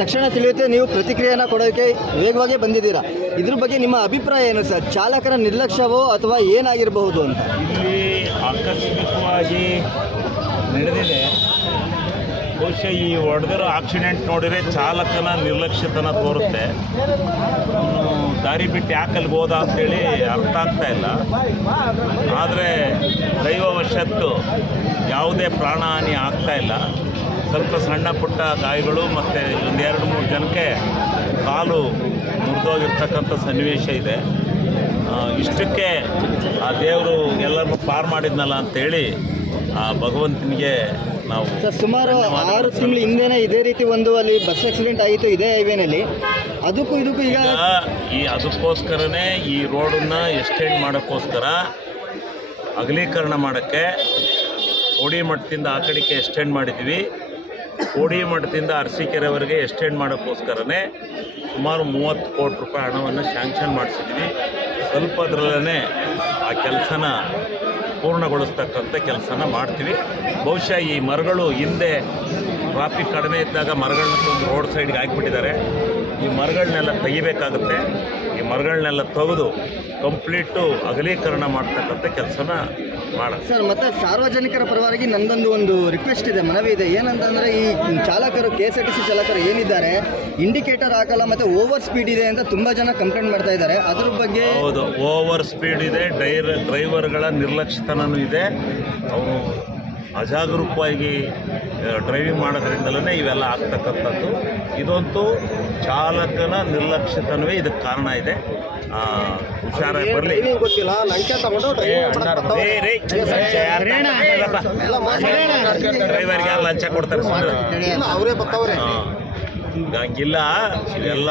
ತಕ್ಷಣ ತಿಳಿಯುತ್ತೆ, ನೀವು ಪ್ರತಿಕ್ರಿಯೆಯನ್ನು ಕೊಡೋಕ್ಕೆ ವೇಗವಾಗಿ ಬಂದಿದ್ದೀರಾ. ಇದ್ರ ಬಗ್ಗೆ ನಿಮ್ಮ ಅಭಿಪ್ರಾಯ ಏನು ಸರ್? ಚಾಲಕರ ನಿರ್ಲಕ್ಷ್ಯವೋ ಅಥವಾ ಏನಾಗಿರಬಹುದು ಅಂತ? ಇಲ್ಲಿ ಆಕಸ್ಮಿಕವಾಗಿ ನಡೆದಿದೆ. ಬಹುಶಃ ಈ ಹೊಡೆದಿರೋ ಆಕ್ಸಿಡೆಂಟ್ ನೋಡಿದರೆ ಚಾಲಕನ ನಿರ್ಲಕ್ಷ್ಯತನ ತೋರುತ್ತೆ. ಅವನು ದಾರಿ ಬಿಟ್ಟು ಯಾಕಲ್ಲಿ ಹೋದ ಅಂತೇಳಿ ಅರ್ಥ ಆಗ್ತಾ ಇಲ್ಲ. ಆದರೆ ದೈವವಶತ್ತು ಯಾವುದೇ ಪ್ರಾಣಹಾನಿ ಆಗ್ತಾ ಇಲ್ಲ. ಸ್ವಲ್ಪ ಸಣ್ಣ ಪುಟ್ಟ ಗಾಯಗಳು ಮತ್ತು ಒಂದು 2-3 ಜನಕ್ಕೆ ಕಾಲು ಮುರಿದೋಗಿರ್ತಕ್ಕಂಥ ಸನ್ನಿವೇಶ ಇದೆ. ಇಷ್ಟಕ್ಕೆ ಆ ದೇವರು ಎಲ್ಲರನ್ನೂ ಪಾರು ಮಾಡಿದ್ನಲ್ಲ ಅಂಥೇಳಿ ಆ ಭಗವಂತನಿಗೆ ನಾವು ಸುಮಾರು 6 ತಿಂಗಳು ಹಿಂದೆನೇ ಇದೇ ರೀತಿ ಒಂದು ಅಲ್ಲಿ ಬಸ್ ಆಕ್ಸಿಡೆಂಟ್ ಆಯಿತು ಇದೇ ಹೈವೇನಲ್ಲಿ. ಅದಕ್ಕೂ ಈಗ ಅದಕ್ಕೋಸ್ಕರನೇ ಈ ರೋಡನ್ನು ಎಕ್ಸ್ಟೆಂಡ್ ಮಾಡೋಕ್ಕೋಸ್ಕರ ಅಗಲೀಕರಣ ಮಾಡೋಕ್ಕೆ ಕೋಡಿ ಮಠದಿಂದ ಆ ಕಡೆಗೆ ಎಕ್ಸ್ಟೆಂಡ್ ಮಾಡಿದ್ವಿ. ಕೋಡಿ ಮಠದಿಂದ ಅರಸೀಕೆರೆವರೆಗೆ ಎಕ್ಸ್ಟೆಂಡ್ ಮಾಡೋಕ್ಕೋಸ್ಕರನೇ ಸುಮಾರು 30 ಕೋಟಿ ರೂಪಾಯಿ ಹಣವನ್ನು ಸ್ಯಾಂಕ್ಷನ್ ಮಾಡಿಸಿದ್ವಿ. ಸ್ವಲ್ಪದ್ರಲ್ಲೇ ಆ ಕೆಲಸನ ಪೂರ್ಣಗೊಳಿಸ್ತಕ್ಕಂಥ ಕೆಲಸನ ಮಾಡ್ತೀವಿ. ಬಹುಶಃ ಈ ಮರಗಳು ಹಿಂದೆ ಟ್ರಾಫಿಕ್ ಕಡಿಮೆ ಇದ್ದಾಗ ಮರಗಳನ್ನ ತಂದು ರೋಡ್ ಸೈಡ್ಗೆ ಹಾಕಿಬಿಟ್ಟಿದ್ದಾರೆ. ಈ ಮರಗಳನ್ನೆಲ್ಲ ತೆಗಿಬೇಕಾಗುತ್ತೆ. ಈ ಮರಗಳನ್ನೆಲ್ಲ ತೆಗೆದು ಕಂಪ್ಲೀಟು ಅಗಲೀಕರಣ ಮಾಡ್ತಕ್ಕಂಥ ಕೆಲಸನ ಮಾಡೋದು ಸರ್. ಮತ್ತು ಸಾರ್ವಜನಿಕರ ಪರವಾಗಿ ನನ್ನದೊಂದು ಒಂದು ರಿಕ್ವೆಸ್ಟ್ ಇದೆ, ಮನವಿ ಇದೆ. ಏನಂತಂದರೆ ಈ ಚಾಲಕರು KSRTC ಚಾಲಕರು ಏನಿದ್ದಾರೆ ಇಂಡಿಕೇಟರ್ ಹಾಕಲ್ಲ ಮತ್ತು ಓವರ್ ಸ್ಪೀಡ್ ಇದೆ ಅಂತ ತುಂಬ ಜನ ಕಂಪ್ಲೇಂಟ್ ಮಾಡ್ತಾ ಇದ್ದಾರೆ. ಅದ್ರ ಬಗ್ಗೆ ಹೌದು, ಓವರ್ ಸ್ಪೀಡ್ ಇದೆ, ಡ್ರೈವರ್ಗಳ ನಿರ್ಲಕ್ಷ್ಯತನೂ ಇದೆ. ಅವರು ಅಜಾಗರೂಕವಾಗಿ ಡ್ರೈವಿಂಗ್ ಮಾಡೋದ್ರಿಂದಲೇ ಇವೆಲ್ಲ ಆಗ್ತಕ್ಕಂಥದ್ದು. ಇದಂತೂ ಚಾಲಕನ ನಿರ್ಲಕ್ಷ್ಯತನವೇ ಇದಕ್ಕೆ ಕಾರಣ ಇದೆ. ಹುಷಾರಾಗಿ ಬರಲಿ. ಗೊತ್ತಿಲ್ಲ, ಲಂಚ ತಗೊಂಡು ಡ್ರೈವರ್ಗೆ ಯಾರು ಲಂಚ ಕೊಡ್ತಾರೆ? ಅವರೇ ಬರ್ತಾವ್ರೆ. ಹಂಗಿಲ್ಲ. ಇವೆಲ್ಲ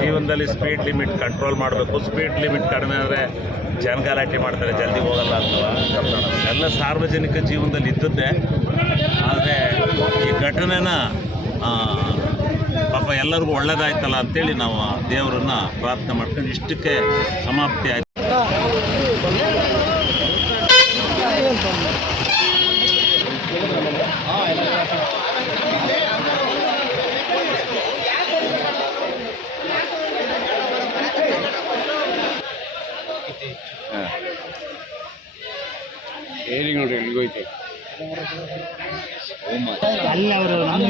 ಜೀವನದಲ್ಲಿ ಸ್ಪೀಡ್ ಲಿಮಿಟ್ ಕಂಟ್ರೋಲ್ ಮಾಡಬೇಕು. ಸ್ಪೀಡ್ ಲಿಮಿಟ್ ಕಡಿಮೆ ಆದರೆ ಜನ ಗಲಾಟೆ ಮಾಡ್ತಾರೆ, ಜಲ್ದಿ ಹೋಗಲ್ಲ ಅಂತವ. ಎಲ್ಲ ಸಾರ್ವಜನಿಕ ಜೀವನದಲ್ಲಿ ಇದ್ದದ್ದೇ. ಆದರೆ ಈ ಘಟನೆನ ಪಾಪ ಎಲ್ಲರಿಗೂ ಒಳ್ಳೇದಾಯ್ತಲ್ಲ ಅಂತೇಳಿ ನಾವು ದೇವರನ್ನ ಪ್ರಾರ್ಥನೆ ಮಾಡ್ಕೊಂಡು ಇಷ್ಟಕ್ಕೆ ಸಮಾಪ್ತಿ ಆಯ್ತು. ಹೇಳಿ ನೋಡ್ರಿ ಎಲ್ಲಿಗೋಯ್ತು ಅಲ್ಲಿ ಅವರು ನಮ್ಮ